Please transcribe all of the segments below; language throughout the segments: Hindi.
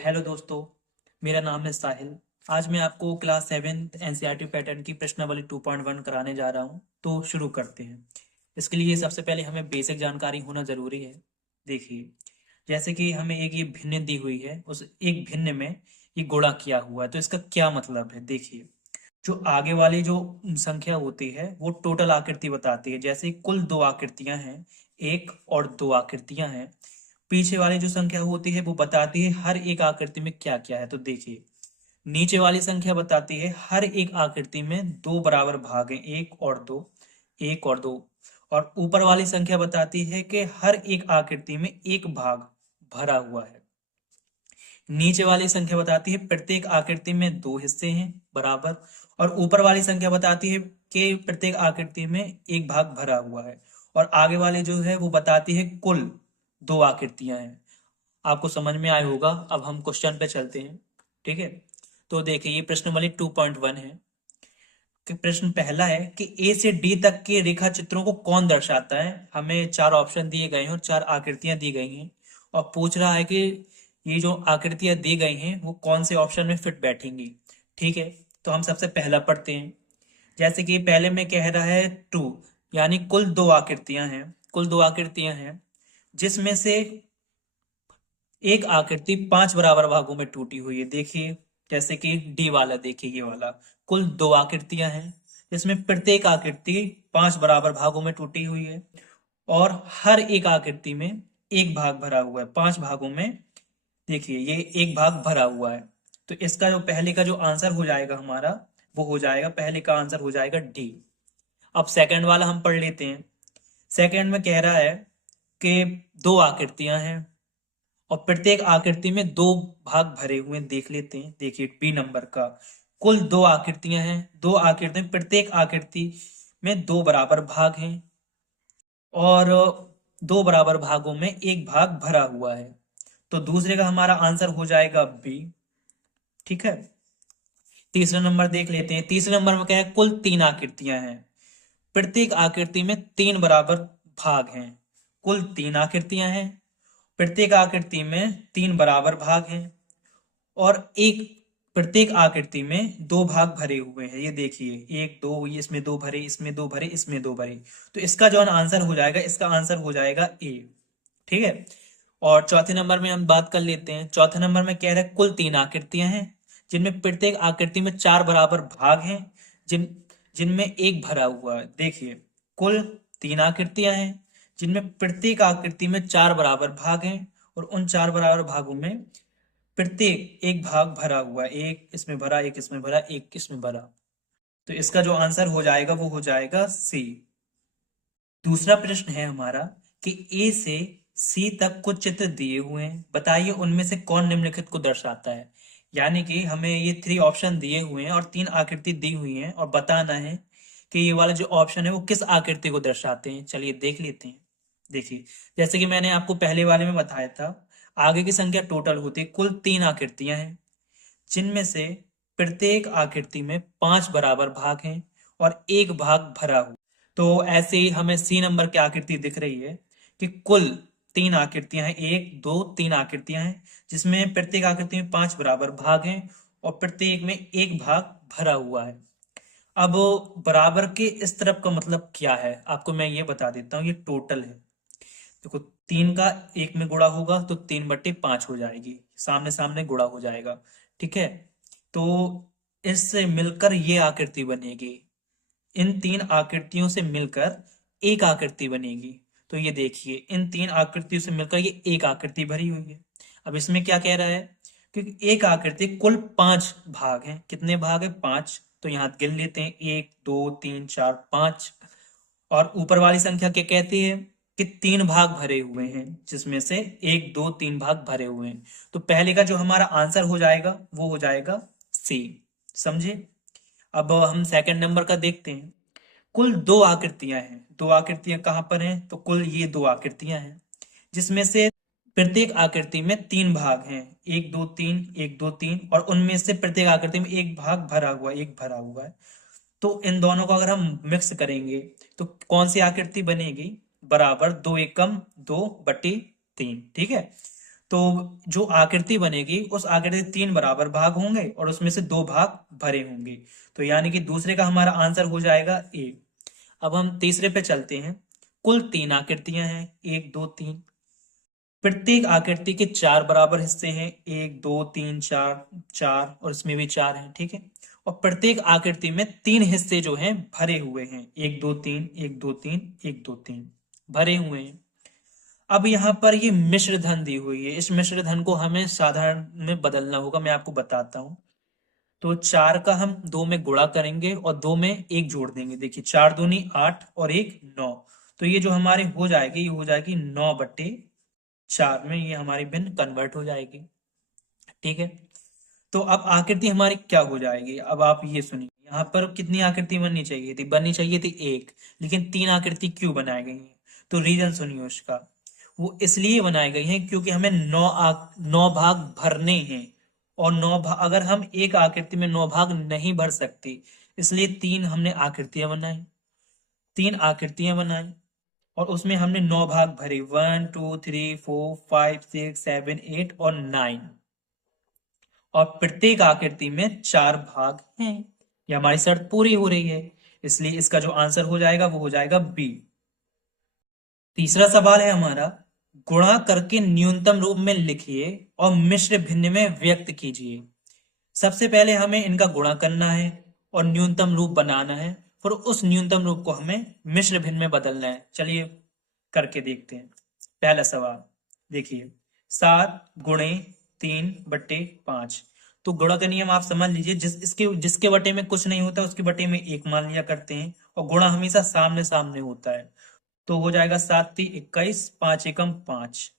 हेलो दोस्तों। मेरा नाम है साहिल। आज मैं आपको क्लास 7th एनसीईआरटी पैटर्न की प्रश्नावली 2.1 कराने जा रहा हूँ। तो शुरू करते हैं। इसके लिए सबसे पहले हमें बेसिक जानकारी होना जरूरी है। देखिए, जैसे कि हमें एक ये भिन्न दी हुई है, उस एक भिन्न में ये गुणा किया हुआ है, तो इसका क्या मतलब है। देखिए, जो आगे वाली जो संख्या होती है वो टोटल आकृति बताती है। जैसे कुल दो आकृतियां हैं, एक और दो आकृतियां हैं। पीछे वाली जो संख्या होती है वो बताती है हर एक आकृति में क्या क्या है। तो देखिए, नीचे वाली संख्या बताती है हर एक आकृति में दो बराबर भाग हैं, एक और दो, एक और दो। और ऊपर वाली संख्या बताती है कि हर एक आकृति में एक भाग भरा हुआ है। नीचे वाली संख्या बताती है प्रत्येक आकृति में दो हिस्से हैं बराबर। और ऊपर वाली संख्या बताती है कि प्रत्येक आकृति में एक भाग भरा हुआ है। और आगे वाली जो है वो बताती है कुल दो आकृतियां हैं। आपको समझ में आया होगा। अब हम क्वेश्चन पे चलते हैं। ठीक है, तो देखिए ये प्रश्न वाली 2.1 है कि प्रश्न पहला है कि ए से डी तक के रेखा चित्रों को कौन दर्शाता है। हमें चार ऑप्शन दिए गए हैं और चार आकृतियां दी गई हैं। और पूछ रहा है कि ये जो आकृतियां दी गई हैं वो कौन से ऑप्शन में फिट बैठेंगी। ठीक है, तो हम सबसे पहला पढ़ते हैं। जैसे कि पहले में कह रहा है टू, यानी कुल दो आकृतियां हैं। कुल दो आकृतियां हैं जिसमें से एक आकृति पांच बराबर भागों में टूटी हुई है। देखिए, जैसे कि डी वाला, देखिए ये वाला। कुल दो आकृतियां हैं जिसमें प्रत्येक आकृति पांच बराबर भागों में टूटी हुई है। और हर एक आकृति में एक भाग भरा हुआ है, पांच भागों में। देखिए ये एक भाग भरा हुआ है। तो इसका जो पहले का जो आंसर हो जाएगा हमारा, वो हो जाएगा, पहले का आंसर हो जाएगा डी। अब सेकंड वाला हम पढ़ लेते हैं। सेकंड में कह रहा है कि दो आकृतियां हैं और प्रत्येक आकृति में दो भाग भरे हुए हैं। देख लेते हैं। देखिए बी नंबर का, कुल दो आकृतियां हैं, दो आकृति में प्रत्येक आकृति में दो बराबर भाग हैं और दो बराबर भागों में एक भाग भरा हुआ है। तो दूसरे का हमारा आंसर हो जाएगा बी। ठीक है, तीसरा नंबर देख लेते हैं। तीसरे नंबर में क्या है, कुल तीन आकृतियां हैं, प्रत्येक आकृति में तीन बराबर भाग हैं। कुल तीन आकृतियां हैं, प्रत्येक आकृति में तीन बराबर भाग हैं और एक प्रत्येक आकृति में दो भाग भरे हुए हैं। ये देखिए, एक दो, ये इसमें दो भरे, इसमें दो भरे, इसमें दो भरे। तो इसका जो आंसर हो जाएगा, इसका आंसर हो जाएगा ए। ठीक है, और चौथे नंबर में हम बात कर लेते हैं। चौथे नंबर में कह रहे हैं कुल तीन आकृतियां हैं जिनमें प्रत्येक आकृति में चार बराबर भाग हैं, जिन जिनमें एक भरा हुआ है। देखिए, कुल तीन आकृतियां हैं जिनमें प्रत्येक आकृति में चार बराबर भाग हैं और उन चार बराबर भागों में प्रत्येक एक भाग भरा हुआ है। एक इसमें भरा, एक इसमें भरा, एक इसमें भरा। तो इसका जो आंसर हो जाएगा वो हो जाएगा सी। दूसरा प्रश्न है हमारा कि ए से सी तक कुछ चित्र दिए हुए हैं, बताइए उनमें से कौन निम्नलिखित को दर्शाता है। यानी कि हमें ये थ्री ऑप्शन दिए हुए हैं और तीन आकृति दी हुई हैं और बताना है कि ये वाला जो ऑप्शन है वो किस आकृति को दर्शाते हैं। चलिए देख लेते हैं। देखिए, जैसे कि मैंने आपको पहले वाले में बताया था, आगे की संख्या टोटल होती है, कुल तीन आकृतियां हैं जिनमें से प्रत्येक आकृति में पांच बराबर भाग हैं और एक भाग भरा हुआ। तो ऐसे ही हमें सी नंबर की आकृति दिख रही है कि कुल तीन आकृतियां हैं, एक दो तीन आकृतियां हैं जिसमें प्रत्येक आकृति में पांच बराबर भाग हैं और प्रत्येक में एक भाग भरा हुआ है। अब बराबर के इस तरफ का मतलब क्या है, आपको मैं ये बता देता हूँ। ये टोटल है। देखो, तीन का एक में गुणा होगा तो 3/5 हो जाएगी, सामने सामने गुणा हो जाएगा। ठीक है, तो इससे मिलकर ये आकृति बनेगी। इन तीन आकृतियों से मिलकर एक आकृति बनेगी। तो ये देखिए, इन तीन आकृतियों से मिलकर ये एक आकृति भरी हुई है। अब इसमें क्या कह रहा है, क्योंकि एक आकृति कुल पांच भाग हैं। कितने भाग है, पांच। तो यहां गिन लेते हैं, एक दो तीन चार पांच। और ऊपर वाली संख्या क्या कहती है कि तीन भाग भरे हुए हैं जिसमें से एक दो तीन भाग भरे हुए हैं। तो पहले का जो हमारा आंसर हो जाएगा वो हो जाएगा सी। समझे। अब हम सेकंड नंबर का देखते हैं। कुल दो आकृतियां हैं। दो आकृतियां कहां पर हैं, तो कुल ये दो आकृतियां हैं जिसमें से प्रत्येक आकृति में तीन भाग हैं, एक दो तीन, एक दो तीन। और उनमें से प्रत्येक आकृति में एक भाग भरा हुआ, एक भरा हुआ है। तो इन दोनों को अगर हम मिक्स करेंगे तो कौन सी आकृति बनेगी, बराबर, दो एकम दो बटी तीन। ठीक है, तो जो आकृति बनेगी उस आकृति के 3 बराबर भाग होंगे और उसमें से 2 भाग भरे होंगे। तो यानी कि दूसरे का हमारा आंसर हो जाएगा ए। अब हम तीसरे पे चलते हैं। कुल 3 आकृतियां हैं, 1 2 3। प्रत्येक आकृति के 4 बराबर हिस्से हैं, 1 2 3 4, 4 और इसमें भी 4 हैं, ठीक है। और प्रत्येक आकृति में 3 हिस्से जो हैं भरे हुए हैं, 1 2 3 1 2 3 1 2 3 भरे हुए हैं। अब यहाँ पर ये मिश्र धन दी हुई है, इस मिश्र धन को हमें साधारण में बदलना होगा, मैं आपको बताता हूँ। तो 4 का हम 2 में गुणा करेंगे और 2 में 1 जोड़ देंगे। देखिए 4 दूनी 8 और 1 9। तो ये जो हमारे हो जाएगी, ये हो जाएगी 9/4 में, ये हमारी भिन्न कन्वर्ट हो जाएगी, ठीक है। तो अब आकृति हमारी क्या हो जाएगी, अब आप ये सुनिए। यहाँ पर कितनी आकृति बननी चाहिए थी 1, लेकिन 3 आकृति क्यों बनाई गई है? तो रीजन सुनिए उसका। वो इसलिए बनाई गई है क्योंकि हमें 9 भाग भरने हैं, और 9 भाग, अगर हम एक आकृति में 9 भाग नहीं भर सकते, इसलिए 3 हमने आकृतियां बनाई, 3 आकृतियां बनाई और उसमें हमने 9 भाग भरे, 1 2 3 4 5 6 7 8 और 9। और प्रत्येक आकृति में 4 भाग हैं। ये हमारी शर्त पूरी हो रही है, इसलिए इसका जो आंसर हो जाएगा वो हो जाएगा बी। तीसरा सवाल है हमारा, गुणा करके न्यूनतम रूप में लिखिए और मिश्र भिन्न में व्यक्त कीजिए। सबसे पहले हमें इनका गुणा करना है और न्यूनतम रूप बनाना है, फिर उस न्यूनतम रूप को हमें मिश्र भिन्न में बदलना है। चलिए करके देखते हैं। पहला सवाल देखिए, 7 गुणे 3/5। तो गुणा का नियम आप समझ लीजिए, जिसके बटे में कुछ नहीं होता उसके बटे में 1 मान लिया करते हैं, और गुणा हमेशा सामने सामने होता है। तो हो जाएगा 7 3 21, 5 एकम 5।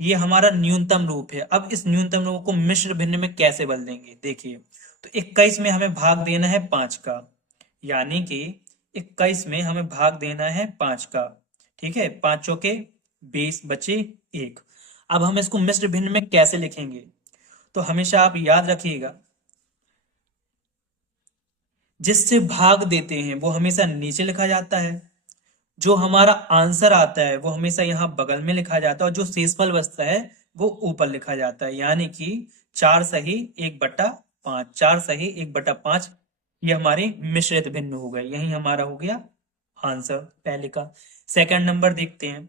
ये हमारा न्यूनतम रूप है। अब इस न्यूनतम रूप को मिश्र भिन्न में कैसे बदलेंगे, देखिए। तो 21 में हमें भाग देना है 5 का, यानी कि 21 में हमें भाग देना है 5 का, ठीक है। 5 चौके 20 बचे 1। अब हम इसको मिश्र भिन्न में कैसे लिखेंगे, तो हमेशा आप याद रखिएगा, जिससे भाग देते हैं वो हमेशा नीचे लिखा जाता है, जो हमारा आंसर आता है वो हमेशा यहाँ बगल में लिखा जाता है, और जो शेषफल बचता है वो ऊपर लिखा जाता है। यानी कि 4 सही 1/5, 4 सही 1/5, ये हमारी मिश्रित भिन्न हो गए। यही हमारा हो गया आंसर पहले का। सेकंड नंबर देखते हैं।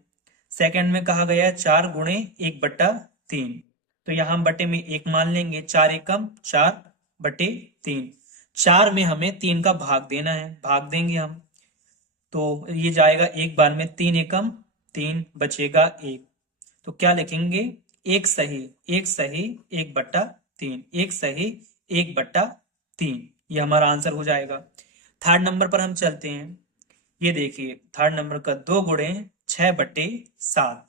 सेकंड में कहा गया है 4 गुणे 1/3। तो यहाँ हम बटे में 1 मान लेंगे, 4 एकम 4/3। 4 में हमें 3 का भाग देना है, भाग देंगे हम। तो ये जाएगा 1 बार में, 3 एकम 3 बचेगा 1। तो क्या लिखेंगे, 1 सही 1/3, 1 सही 1/3, ये हमारा आंसर हो जाएगा। थर्ड नंबर पर हम चलते हैं। ये देखिए थर्ड नंबर का 2 गुणे 6/7।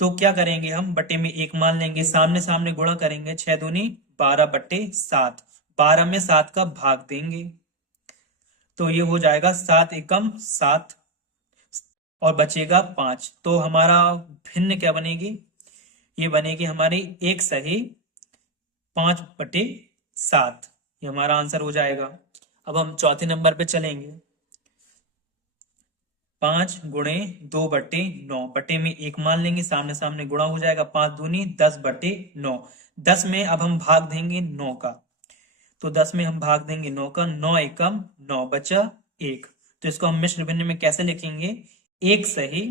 तो क्या करेंगे, हम बटे में 1 मान लेंगे, सामने सामने गुणा करेंगे, 6 दूनी 12/7, 12 में 7 का भाग देंगे। तो ये हो जाएगा 7 एकम 7 और बचेगा 5। तो हमारा भिन्न क्या बनेगी, ये बनेगी हमारी 1 सही 5/7, ये हमारा आंसर हो जाएगा। अब हम चौथे नंबर पे चलेंगे। 5 गुणे 2/9, बटे में 1 मान लेंगे, सामने सामने गुणा हो जाएगा, 5 दूनी 10/9। 10 में अब हम भाग देंगे 9 का, तो 10 में हम भाग देंगे 9 का, 9 एकम 9 बचा 1। तो इसको हम मिश्र भिन्न में कैसे लिखेंगे, 1 सही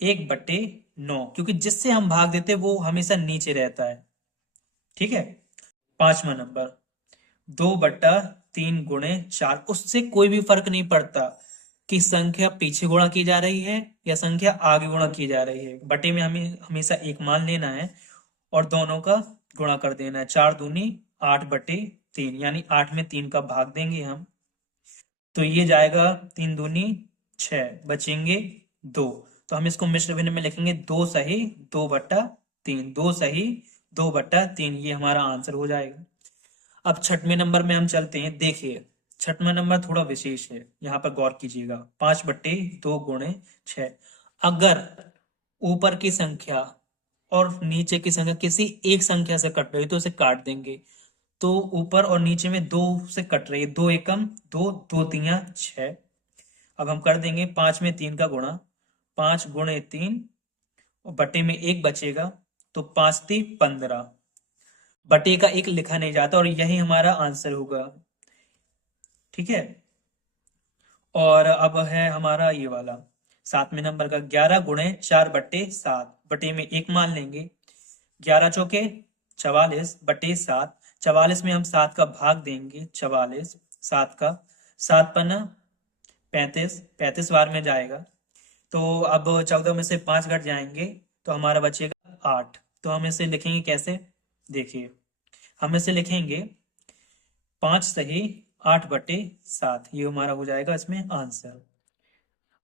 1/9, क्योंकि जिससे हम भाग देते वो हमेशा नीचे रहता है, ठीक है। पांचवा नंबर 2/3 गुणे 4। उससे कोई भी फर्क नहीं पड़ता कि संख्या पीछे गुणा की जा रही है या संख्या आगे गुणा की जा रही है, बटे में हमें हमेशा 1 मान लेना है और दोनों का गुणा कर देना है। 4 दूनी 8/3, यानी 8 में 3 का भाग देंगे हम, तो ये जाएगा 3 दूनी 6, बचेंगे 2। तो हम इसको मिश्र भिन्न में लिखेंगे 2 सही 2/3, 2 सही 2/3, ये हमारा आंसर हो जाएगा। अब छठवें नंबर में हम चलते हैं। देखिए छठवां नंबर थोड़ा विशेष है, यहाँ पर गौर कीजिएगा। 5/2 गुणे 6। अगर ऊपर की संख्या और नीचे की संख्या किसी एक संख्या से कट रही है तो उसे काट देंगे। तो ऊपर और नीचे में 2 से कट रही है, 2 एकम 2, 2 तिया 6। अब हम कर देंगे 5 में 3 का गुणा, 5 गुणे 3 और बटे में 1 बचेगा, तो 5 × 15 बटे का एक लिखा नहीं जाता और यही हमारा आंसर होगा। ठीक है। और अब है हमारा ये वाला 7वें नंबर का 11 × 4 / 7 बटे में एक मान लेंगे। 11 चौके 44 बटे 7, 44 में हम 7 का भाग देंगे, 44 7 का 7 पन्ना 35, 35 बार में जाएगा। तो अब 14 में से 5 घट जाएंगे तो हमारा बचेगा 8। तो हम इसे लिखेंगे कैसे, देखिए हम इसे लिखेंगे 5 सही 8 बटे 7, ये हमारा हो जाएगा इसमें आंसर।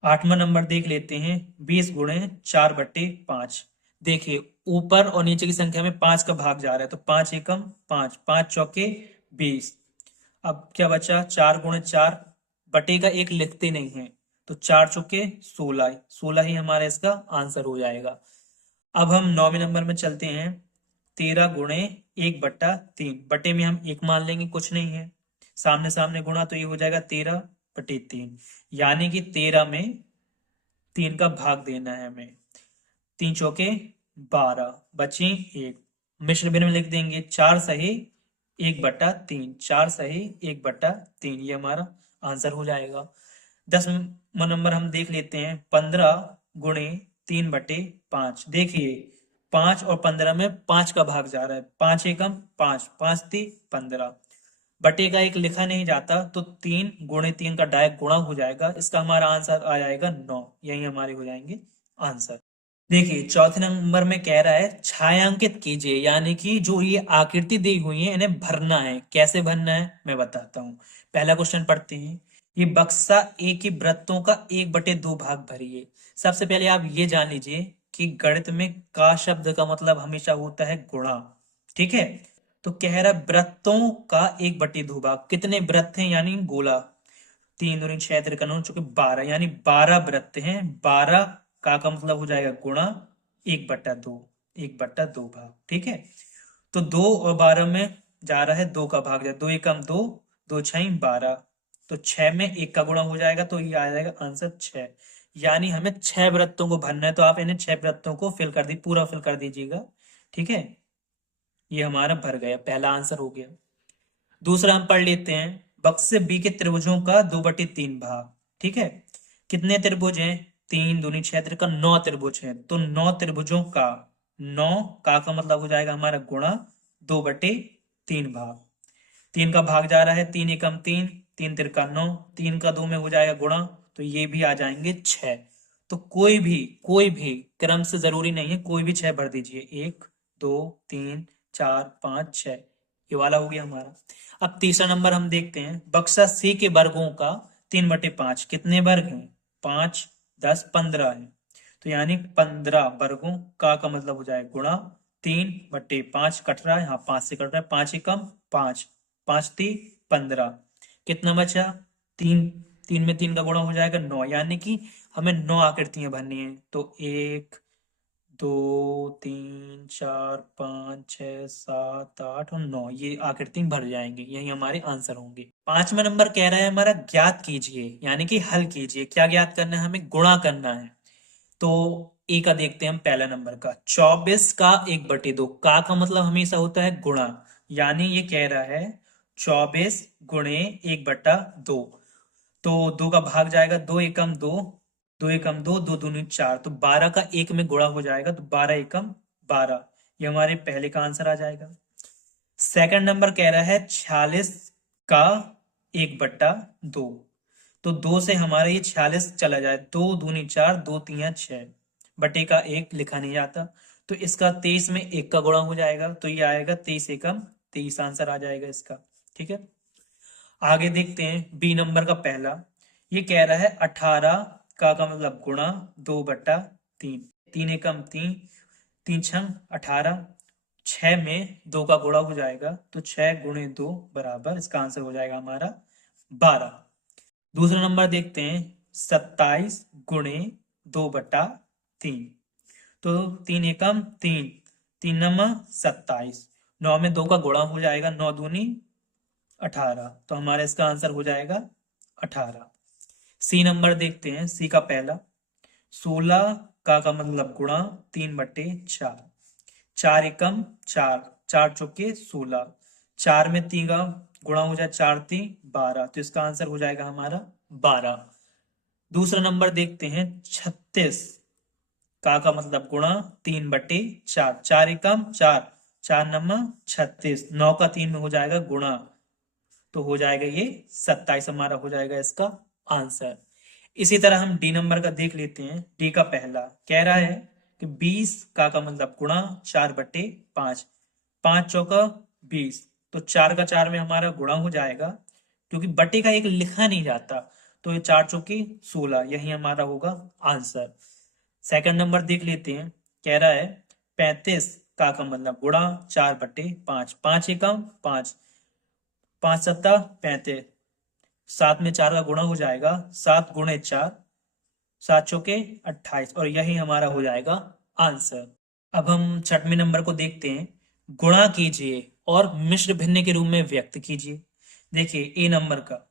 8वां नंबर देख लेते हैं 20 × 4 / 5। देखिए ऊपर और नीचे की संख्या में 5 का भाग जा रहा है तो 5 एकम 5, 5 चौके 20। अब क्या बचा 4 × 4 बटे का एक लिखते नहीं है तो 4 चौके 16, 16 ही हमारा इसका आंसर हो जाएगा। अब हम 9वें नंबर में चलते हैं 13 × 1/3 बटे में हम एक मान लेंगे, कुछ नहीं है, सामने सामने गुणा तो ये हो जाएगा 13/3, यानी कि 13 में 3 का भाग देना है हमें। 3 चौके 12 बचे 1, मिश्र भिन्न में लिख देंगे 4 सही 1/3, 4 सही 1/3, ये हमारा आंसर हो जाएगा। 10वां नंबर हम देख लेते हैं 15 × 3/5। देखिए 5 और 15 में 5 का भाग जा रहा है, 5 एकम 5, 5 × 3 = 15 बटे का एक लिखा नहीं जाता तो 3 × 3 का डायरेक्ट गुणा हो जाएगा, इसका हमारा आंसर आ जाएगा 9, यही हमारे हो जाएंगे आंसर। देखिए चौथे नंबर में कह रहा है छायांकित कीजिए, यानी कि जो ये आकृति दी हुई है इन्हें भरना है। कैसे भरना है मैं बताता हूँ। पहला क्वेश्चन पढ़ते हैं, ये बक्सा ए की वृत्तों का 1/2 भाग भरिए। सबसे पहले आप ये जान लीजिए कि गणित में का शब्द का मतलब हमेशा होता है गुणा। ठीक है, तो कह रहा है वृत्तों का 1/2 भाग, कितने वृत्त हैं यानी गोला, 3 दूनी 6 त्रिकोण चूंकि 12, यानी 12 वृत्त हैं, 12 का मतलब हो जाएगा गुणा 1/2, 1/2 भाग। ठीक है, तो 2 और 12 में जा रहा है 2 का भाग जाए, 2 एकम 2, 2 6 12, तो 6 में 1 का गुणा हो जाएगा तो ये आ जाएगा आंसर 6, यानी हमें 6 वृत्तों को भरना है। तो आप इन्हें 6 वृत्तों को फिल कर दी, पूरा फिल कर दीजिएगा। ठीक है, ये हमारा भर गया, पहला आंसर हो गया। दूसरा हम पढ़ लेते हैं बक्से बी के त्रिभुजों का 2/3 भाग। ठीक है, कितने त्रिभुज हैं, 3 दूनी 6 त्रिका 9 त्रिभुज हैं, तो 9 त्रिभुजों का 9 का मतलब हो जाएगा हमारा गुणा 2/3 भाग। 3 का भाग जा रहा है, 3 एकम 3, 3 त्रिका 9, 3 का 2 में हो जाएगा गुणा, तो ये भी आ जाएंगे 6। तो कोई भी क्रम से जरूरी नहीं है, कोई भी 6 भर दीजिए, 1 2 3 4 5 6, ये वाला हो गया हमारा। अब तीसरा नंबर हम देखते हैं बक्सा सी के वर्गों का 3/5, कितने वर्ग हैं, 5 10 15 है, तो यानी 15 वर्गों का मतलब हो जाएगा गुणा 3/5, कट रहा है, यहाँ 5 से कट रहा है, 5 एकम 5, 5 × 3 = 15, कितना बचा 3, 3 में 3 का गुणा हो जाएगा 9, यानी कि हमें 9 आकृतियां भरनी है। तो 1 2 3 4 5 6 7 8 और 9, ये आकृति भर जाएंगे, यही हमारे आंसर होंगे। 5वां नंबर कह रहा है हमारा ज्ञात कीजिए, यानी कि हल कीजिए। क्या ज्ञात करना है, हमें गुणा करना है। तो ए का देखते हैं हम, पहला नंबर का 24 का 1/2, का मतलब हमेशा होता है गुणा, यानी ये कह रहा है 24 गुणे 1/2, तो 2 का भाग जाएगा, 2 एकम 2, 2 एकम 2, 2 दूनी 4, तो 12 का 1 में गुणा हो जाएगा, तो 12 एकम 12, ये हमारे पहले का आंसर आ जाएगा। सेकंड नंबर कह रहा है 46 का 1/2, तो 2 से हमारा ये 46 चला जाए, 2 दूनी 4, 2 3 6, बटे का 1 लिखा नहीं जाता, तो इसका 23 में 1 का गुणा हो जाएगा, तो ये आएगा 23 एकम 23, आंसर आ जाएगा इसका। ठीक है, आगे देखते हैं बी नंबर का पहला, ये कह रहा है 18 का मतलब गुणा 2/3, 3 एकम 3, 3 छंग 18, 6 में 2 का गुणा हो जाएगा, तो 6 × 2 बराबर, इसका आंसर हो जाएगा हमारा 12। दूसरा नंबर देखते हैं 27 × 2/3, तो 3 एकम 3, 3 9 27, 9 में 2 का गुणा हो जाएगा, 9 दूनी 18, तो हमारा इसका आंसर हो जाएगा 18। सी नंबर देखते हैं, सी का पहला 16 का मतलब गुणा 3/4, 4 एकम 4, 4 चौके 16, 4 में 3 का गुणा हो जाए, 4 3 12, तो इसका आंसर हो जाएगा हमारा 12। दूसरा नंबर देखते हैं 36, का मतलब गुणा 3/4, 4 एकम 4, 4 नंबर 36, 9 का 3 में हो जाएगा गुणा, तो हो जाएगा ये 27 हमारा हो जाएगा इसका आंसर। इसी तरह हम डी नंबर का देख लेते हैं। डी का पहला कह रहा है कि 20, का मतलब गुणा 4/5, 5 चौका 20, तो 4 का 4 में हमारा गुणा हो जाएगा, क्योंकि बटे का एक लिखा नहीं जाता, तो ये 4 चौकी 16, यही हमारा होगा आंसर। सेकंड नंबर देख लेते हैं। कह रहा है 35, का मतलब गुणा 4/5, 5 एकम 5, 5 सत्ता 35, 7 में 4 का गुणा हो जाएगा, 7 गुणे 4, 7 चौके 28, और यही हमारा हो जाएगा आंसर। अब हम छठवें नंबर को देखते हैं। गुणा कीजिए और मिश्र भिन्न के रूप में व्यक्त कीजिए। देखिए ए नंबर का,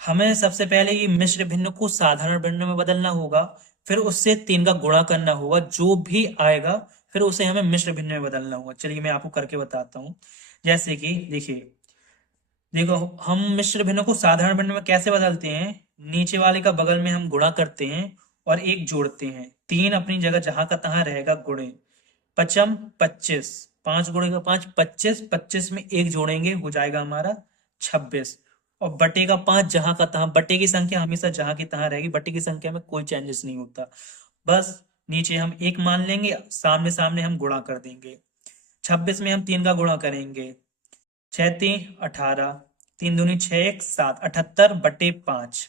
हमें सबसे पहले ये मिश्र भिन्न को साधारण भिन्न में बदलना होगा, फिर उससे 3 का गुणा करना होगा, जो भी आएगा फिर उसे हमें मिश्र भिन्न में बदलना होगा। चलिए मैं आपको करके बताता हूँ। जैसे कि देखिए, देखो हम मिश्र भिन्न को साधारण भिन्न में कैसे बदलते हैं। नीचे वाले का बगल में हम गुणा करते हैं और एक जोड़ते हैं, 3 अपनी जगह जहां का तहां रहेगा, गुणे पचम 25, 5 गुणे का 5 25, 25 में एक जोड़ेंगे हो जाएगा हमारा 26, और बटे का 5 जहां का तहां, बटे की संख्या हमेशा जहां की तहां रहेगी, बटे की संख्या में कोई चेंजेस नहीं होता। बस नीचे हम एक मान लेंगे, सामने सामने हम गुणा कर देंगे। 26 में हम 3 का गुणा करेंगे, 6 3 18, 3 दूनी 6 1 7, 78/5।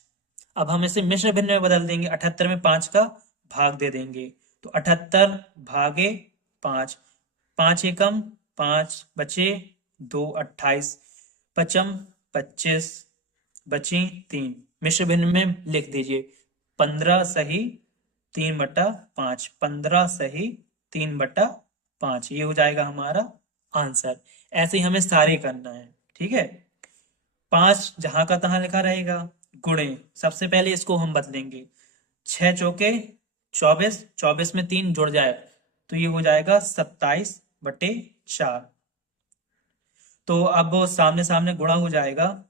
अब हम इसे मिश्र भिन्न में बदल देंगे, 78 में 5 का भाग दे देंगे, तो 78 भागे 5, 5 एकम 5 बचे 2, 28, पचम 25, बची 3, मिश्र भिन्न में लिख दीजिए 15 सही 3/5, 15 सही 3/5, ये हो जाएगा हमारा आंसर। ऐसे ही हमें सारे करना है, ठीक है। 5 जहां का तहां लिखा रहेगा, गुणे सबसे पहले इसको हम बदलेंगे, 6 चौके 24, 24 में 3 जुड़ जाए तो ये हो जाएगा 27/4। तो अब वो सामने सामने गुणा हो जाएगा,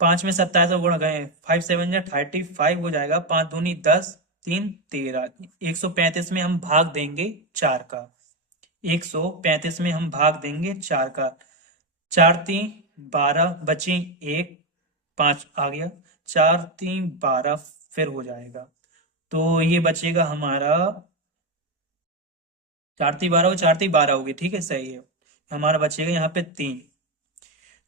5 में 27 का गुणा गए, 5 7 35 हो जाएगा, 5 दूनी 10, 3 13, 135 में हम भाग देंगे 4 का, 135 में हम भाग देंगे 4 का, 4 3 12, बची 1, 5 आ गया, 4 3 12 फिर हो जाएगा, तो ये बचेगा हमारा 4 3 12 4 3 12 होगी, ठीक है सही है। हमारा बचेगा यहाँ पे 3,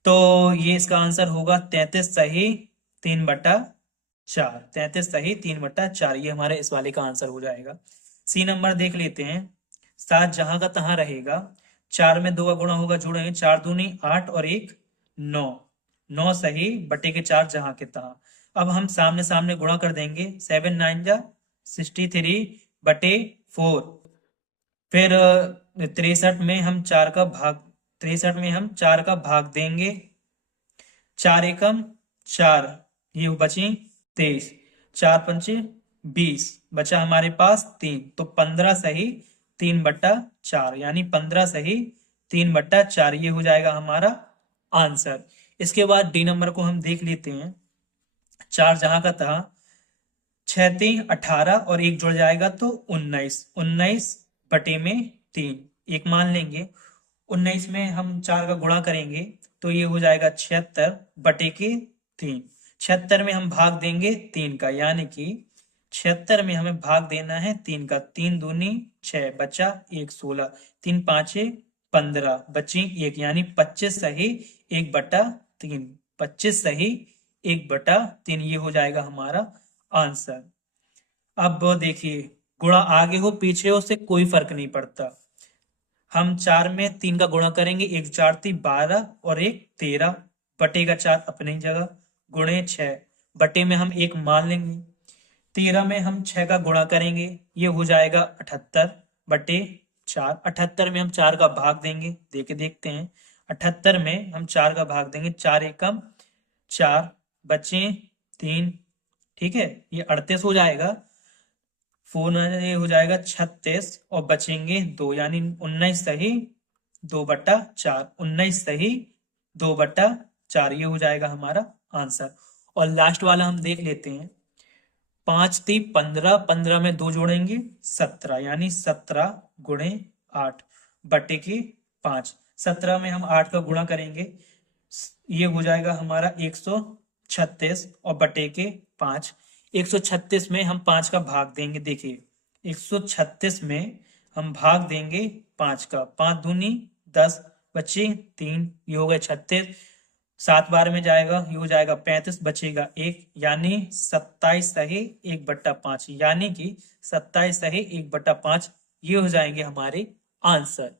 तो ये इसका आंसर होगा 33 सही 3/4, 33 सही 3/4, ये हमारे इस वाले का आंसर हो जाएगा। सी नंबर देख लेते हैं। 7 जहां का तहां रहेगा, 4 में 2 का गुणा होगा, जोड़ेंगे 4 दूनी 8 और 1 9, 9 सही बटे के 4 जहां के तहां। अब हम सामने सामने गुणा कर देंगे, 7 9 जा 63/4, फिर 63 में हम 4 का भाग, 63 में हम 4 का भाग देंगे, 4 एकम 4, ये बची 23, 4 पंचे 20, बचा हमारे पास 3, तो 15 सही 3/4, यानी 15 सही 3/4, ये हो जाएगा हमारा आंसर। इसके बाद डी नंबर को हम देख लेते हैं। 4 जहां का था, 6 3 18 और एक जुड़ जाएगा तो 19, 19 बटे में 3, एक मान लेंगे, 19 में हम 4 का गुणा करेंगे तो ये हो जाएगा 76 बटे के 3, 76 में हम भाग देंगे 3 का, यानी कि 76 में हमें भाग देना है 3 का, 3 दूनी 6, बचा 1 16, 3 5 15, बची 1, यानी 25 सही 1/3, 25 सही 1/3, ये हो जाएगा हमारा आंसर। अब देखिए, गुणा आगे हो पीछे हो उससे कोई फर्क नहीं पड़ता। हम 4 में 3 का गुणा करेंगे, 1 4 3 12 और 1 13, बटे का 4 अपनी जगह, गुणे 6, बटे में हम 1 मान लेंगे, 13 में हम 6 का गुणा करेंगे, ये हो जाएगा 78/4, 78 में हम 4 का भाग देंगे, देखते हैं, 78 में हम 4 का भाग देंगे, 4 एकम 4, बचे 3, ठीक है, ये 38 हो जाएगा। ये हो जाएगा 36 और बचेंगे 2, यानी 19 सही 2/4, 19 सही 2/4, ये हो जाएगा हमारा आंसर। और लास्ट वाला हम देख लेते हैं। 5 × 3 = 15, 15 में 2 जोड़ेंगे 17, यानी 17 × 8 बटे के 5। 17 में हम 8 का गुणा करेंगे, ये हो जाएगा हमारा 136 और बटे के 5। 136 में हम 5 का भाग देंगे। देखिए 136 में हम भाग देंगे 5 का, 5 दूनी 10 बचे 3, ये हो गए 36। 7 बार में जाएगा, ये हो जाएगा 35, बचेगा 1, यानी 27 सही 1/5, यानी कि 27 सही 1/5 ये हो जाएंगे हमारे आंसर।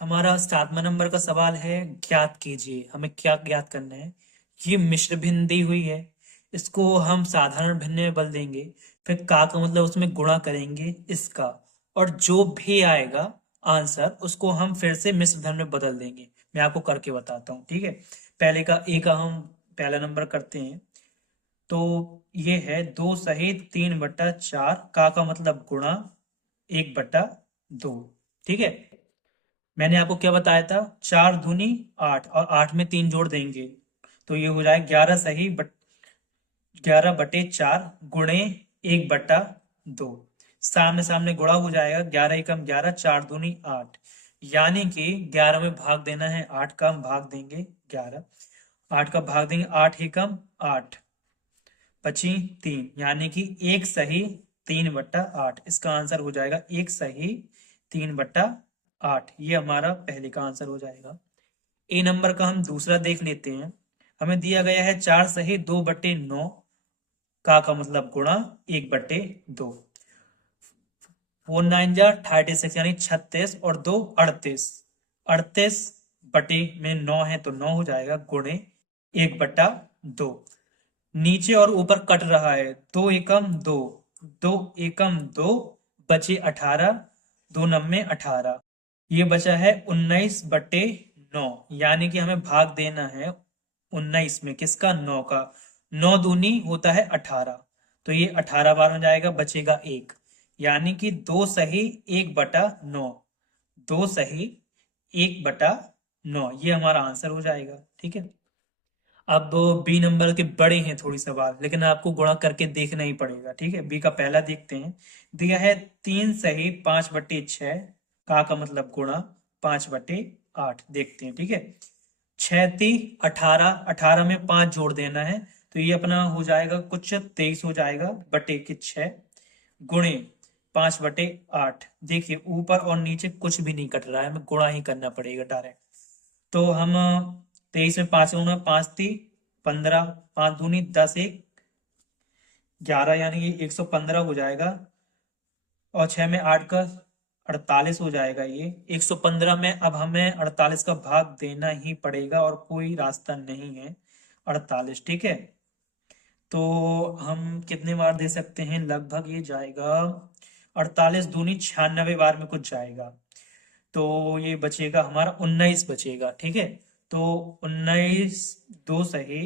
हमारा 7वां नंबर का सवाल है, ज्ञात कीजिए। हमें क्या ज्ञात करना है? ये मिश्र भिन्न दी हुई है, इसको हम साधारण भिन्न में बदल देंगे, फिर का मतलब उसमें गुणा करेंगे इसका, और जो भी आएगा आंसर उसको हम फिर से मिश्र धन में बदल देंगे। मैं आपको करके बताता हूँ, ठीक है। पहले का ए का हम पहला नंबर करते हैं। तो ये है 2 सहित 3/4, का मतलब गुणा 1/2, ठीक है। मैंने आपको क्या बताया था? 4 दूनी 8 और 8 में 3 जोड़ देंगे, तो ये हो जाए 11 सही 11/4 गुणे 1/2। सामने सामने गुणा हो जाएगा, 11 एकम 11, 4 दूनी 8, यानी कि 11 में भाग देना है, 8 का हम भाग देंगे 11, 8 का भाग देंगे, 8 एकम 8, बची 3, यानी कि 1 सही 3/8। इसका आंसर हो जाएगा 1 सही 3/8, ये हमारा पहले का आंसर हो जाएगा। ए नंबर का हम दूसरा देख लेते हैं। हमें दिया गया है 4 सही 2/9, का मतलब गुणा 1/2। 4 9 जा 36, यानी 36 और 2 38, 38 बटे में 9 है तो 9 हो जाएगा, गुणे 1/2। नीचे और ऊपर कट रहा है, 2 एकम 2, 2 एकम 2, बचे 18, 2 9 18, ये बचा है 19/9, यानी कि हमें भाग देना है 19 में, किसका? 9 का। 9 दूनी होता है 18, तो ये 18 बार में जाएगा, बचेगा 1, यानी कि 2 सही 1/9, 2 सही 1/9, ये हमारा आंसर हो जाएगा, ठीक है। अब बी नंबर के बड़े हैं थोड़ी सवाल, लेकिन आपको गुणा करके देखना ही पड़ेगा, ठीक है। बी का पहला देखते हैं। दिया है 3 सही 5/6, का मतलब गुणा 5/8, देखते हैं, ठीक है। 6 × 3 = 18, 18 में 5 जोड़ देना है, तो ये अपना हो जाएगा कुछ 23 हो जाएगा, बटे के 6 गुणे 5/8। देखिए ऊपर और नीचे कुछ भी नहीं कट रहा है, हमें गुणा ही करना पड़ेगा डायरेक्ट। तो हम 23 में 5 गुना 5 × 3 = 15, 5 दूनी 10, 1 11, यानी ये 115 हो जाएगा, और 6 में 8 का 48 हो जाएगा। ये 115 में अब हमें 48 का भाग देना ही पड़ेगा, और कोई रास्ता नहीं है। 48, ठीक है। तो हम कितने बार दे सकते हैं? लगभग ये जाएगा 48 दूनी 96 बार में कुछ जाएगा, तो ये बचेगा हमारा 19 बचेगा, ठीक है। तो 19 2 सही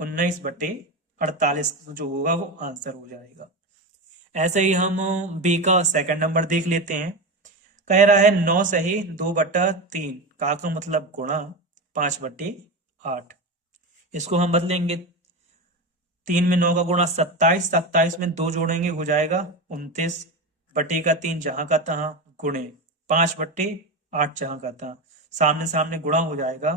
19/48 जो होगा वो आंसर हो जाएगा। ऐसे ही हम बी का सेकंड नंबर देख लेते हैं। कह रहा है 9 सही 2/3, का मतलब गुणा 5/8। इसको हम बदलेंगे, 3 में 9 का गुणा 27, 27 में 2 जोड़ेंगे, हो जाएगा 29, बटे का 3 जहां का तहां, गुणे 5/8 जहां का तहां, सामने सामने गुणा हो जाएगा।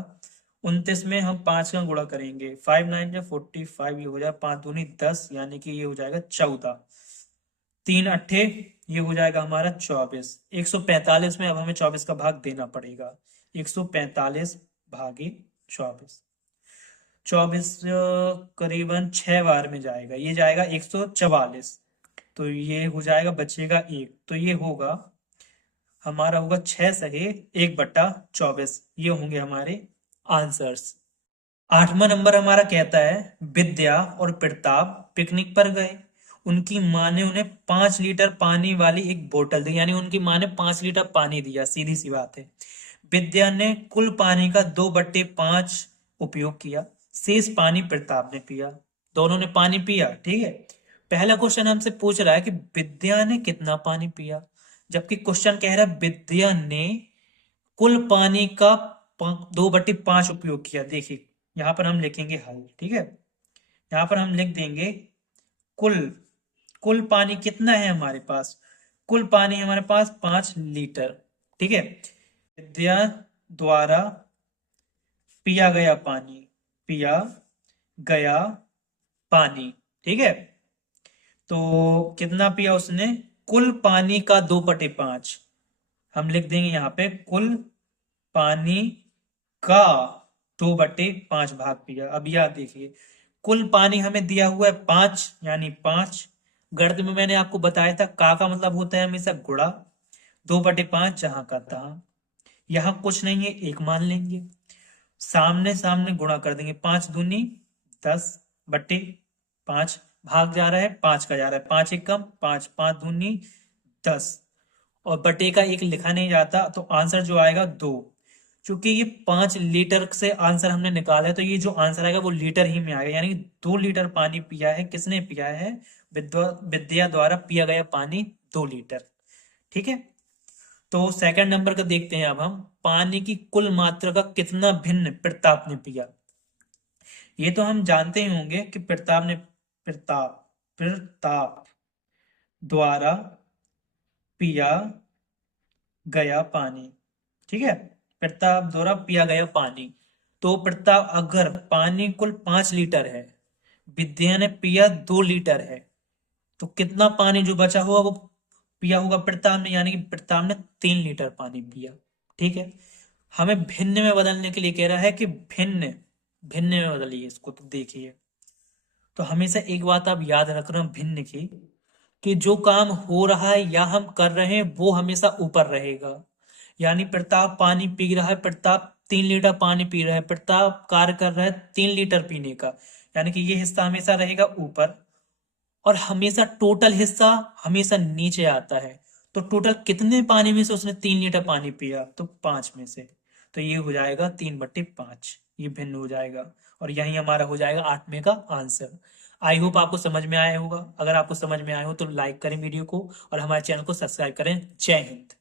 29 में हम 5 का गुणा करेंगे, 5 9 जा 45, ये हो जाएगा 5 दूनी 10, यानी कि ये हो जाएगा 14, 3 8 ये हो जाएगा हमारा 24। 145 में अब हमें 24 का भाग देना पड़ेगा, 145 भागे 24, 24 करीबन 6 बार में जाएगा, ये जाएगा 144, तो ये हो जाएगा, बचेगा 1, तो ये होगा हमारा होगा 6 सही 1/24, ये होंगे हमारे आंसर्स। 8वां नंबर हमारा कहता है, विद्या और प्रताप पिकनिक पर गए। उनकी माँ ने उन्हें 5 लीटर पानी वाली एक बोतल दी, यानी उनकी माँ ने 5 लीटर पानी दिया, सीधी सी बात है। विद्या ने कुल पानी का 2/5 उपयोग किया, शेष पानी प्रताप ने पिया। दोनों ने पानी पिया, ठीक है। पहला क्वेश्चन हमसे पूछ रहा है कि विद्या ने कितना पानी पिया, जबकि क्वेश्चन कह रहा है विद्या ने कुल पानी का 2/5 उपयोग किया। देखिए यहां पर हम लिखेंगे हल, ठीक है। यहां पर हम लिख देंगे कुल कुल पानी कितना है हमारे पास, कुल पानी हमारे पास 5 लीटर, ठीक है। विद्या द्वारा पिया गया पानी, पिया गया पानी, ठीक है। तो कितना पिया उसने, कुल पानी का 2/5 हम लिख देंगे यहाँ पे, कुल पानी का 2/5 भाग पिया। अब यह देखिए कुल पानी हमें दिया हुआ है 5, यानी 5। गणित में मैंने आपको बताया था का मतलब होता है हमेशा गुणा, 2/5 जहां का तहां। यहां कुछ नहीं है, एक मान लेंगे, सामने सामने गुणा कर देंगे, 5 दूनी 10/5 भाग जा रहा है 5 का जा रहा है, 5 एक कम 5, 5 दूनी 10 और बटे का एक लिखा नहीं जाता, तो आंसर जो आएगा 2। क्योंकि ये 5 लीटर से आंसर हमने निकाला है, तो ये जो आंसर आएगा वो लीटर ही में आएगा, यानी 2 लीटर पानी पिया है। किसने पिया है, विद्या द्वारा पिया गया पानी 2 लीटर, ठीक है। तो सेकंड नंबर का देखते हैं अब हम, पानी की कुल मात्रा का कितना भिन्न प्रताप ने पिया। ये तो हम जानते ही होंगे कि प्रताप द्वारा पिया गया पानी, ठीक है। प्रताप द्वारा पिया गया पानी, तो प्रताप अगर पानी कुल 5 लीटर है, विद्या ने पिया 2 लीटर है, तो कितना पानी जो बचा हुआ वो पिया होगा प्रताप ने, यानी कि प्रताप ने 3 लीटर पानी पिया, ठीक है। हमें भिन्न में बदलने के लिए कह रहा है कि भिन्न भिन्न में बदलिए इसको। तो देखिए, तो हमेशा एक बात आप याद रखना भिन्न की, कि जो काम हो रहा है या हम कर रहे हैं वो हमेशा ऊपर रहेगा। यानी प्रताप पानी पी रहा है, प्रताप 3 लीटर पानी पी रहा है, प्रताप कार्य कर रहा है 3 लीटर पीने का, यानी कि ये हिस्सा हमेशा रहेगा ऊपर, और हमेशा टोटल हिस्सा हमेशा नीचे आता है। तो टोटल कितने पानी में से उसने 3 लीटर पानी पिया, तो 5 में से, तो ये हो जाएगा 3/5, ये भिन्न हो जाएगा, और यही हमारा हो जाएगा 8वें का आंसर। आई होप आपको समझ में आया होगा। अगर आपको समझ में आया हो तो लाइक करें वीडियो को और हमारे चैनल को सब्सक्राइब करें। जय हिंद।